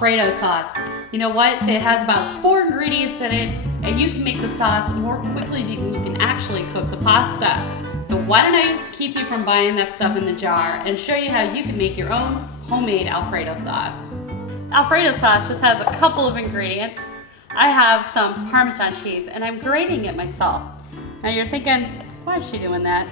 Alfredo sauce. You know what? It has about 4 ingredients in it, and you can make the sauce more quickly than you can actually cook the pasta. So why don't I keep you from buying that stuff in the jar and show you how you can make your own homemade Alfredo sauce. Alfredo sauce just has a couple of ingredients. I have some Parmesan cheese and I'm grating it myself. Now you're thinking, why is she doing that?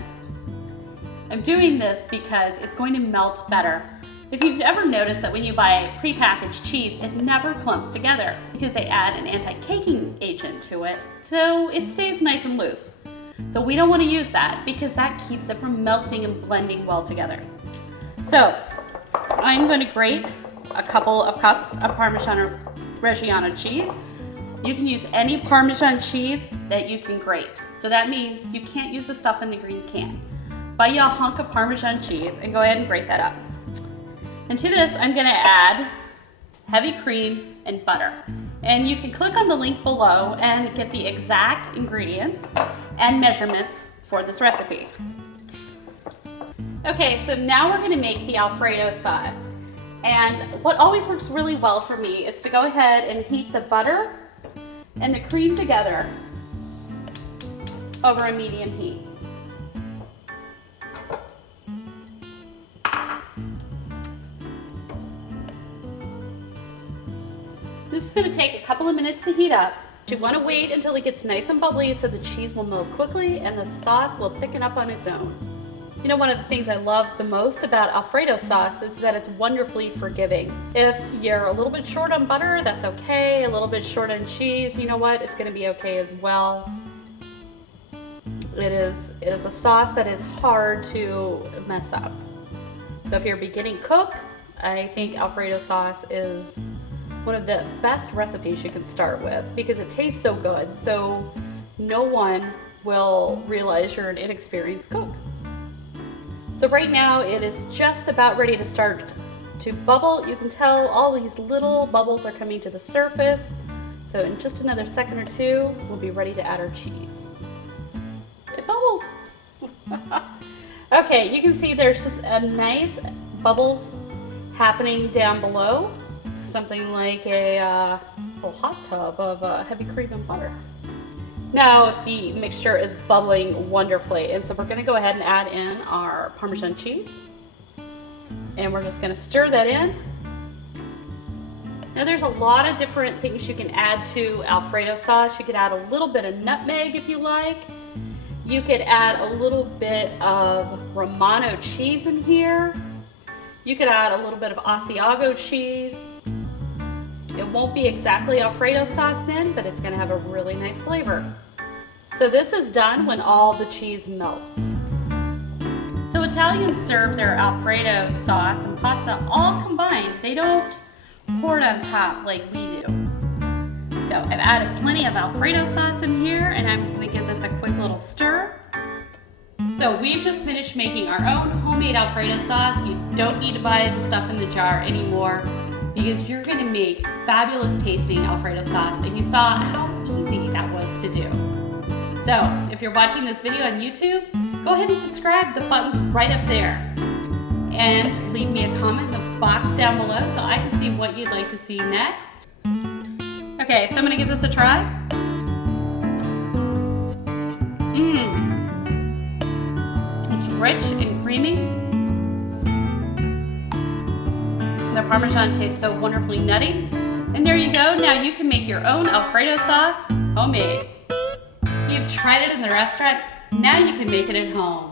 I'm doing this because it's going to melt better. If you've ever noticed that when you buy prepackaged cheese, it never clumps together because they add an anti-caking agent to it, so it stays nice and loose. So we don't want to use that because that keeps it from melting and blending well together. So I'm going to grate a couple of cups of Parmesan or Reggiano cheese. You can use any Parmesan cheese that you can grate. So that means you can't use the stuff in the green can. Buy you a hunk of Parmesan cheese and go ahead and grate that up. And to this, I'm gonna add heavy cream and butter. And you can click on the link below and get the exact ingredients and measurements for this recipe. Okay, so now we're gonna make the Alfredo sauce. And what always works really well for me is to go ahead and heat the butter and the cream together over a medium heat. This is going to take a couple of minutes to heat up. You want to wait until it gets nice and bubbly so the cheese will melt quickly and the sauce will thicken up on its own. You know, one of the things I love the most about Alfredo sauce is that it's wonderfully forgiving. If you're a little bit short on butter, that's okay. A little bit short on cheese, you know what? It's going to be okay as well. It is a sauce that is hard to mess up. So if you're a beginning cook, I think Alfredo sauce is one of the best recipes you can start with because it tastes so good, so no one will realize you're an inexperienced cook. So right now it is just about ready to start to bubble. You can tell all these little bubbles are coming to the surface. So in just another second or two, we'll be ready to add our cheese. It bubbled. Okay, you can see there's just a nice bubbles happening down below. Something like a hot tub of heavy cream and butter. Now the mixture is bubbling wonderfully, and so we're going to go ahead and add in our Parmesan cheese, and we're just going to stir that in. Now there's a lot of different things you can add to Alfredo sauce. You could add a little bit of nutmeg if you like. You could add a little bit of Romano cheese in here. You could add a little bit of Asiago cheese. It won't be exactly Alfredo sauce then, but it's going to have a really nice flavor. So this is done when all the cheese melts. So Italians serve their Alfredo sauce and pasta all combined. They don't pour it on top like we do. So I've added plenty of Alfredo sauce in here, and I'm just going to give this a quick little stir. So we've just finished making our own homemade Alfredo sauce. You don't need to buy the stuff in the jar anymore, because you're going to make fabulous tasting Alfredo sauce, and you saw how easy that was to do. So if you're watching this video on YouTube, go ahead and subscribe. The button's right up there. And leave me a comment in the box down below so I can see what you'd like to see next. Okay, so I'm going to give this a try. It's rich and creamy. The Parmesan tastes so wonderfully nutty. And there you go. Now you can make your own Alfredo sauce homemade. You've tried it in the restaurant. Now you can make it at home.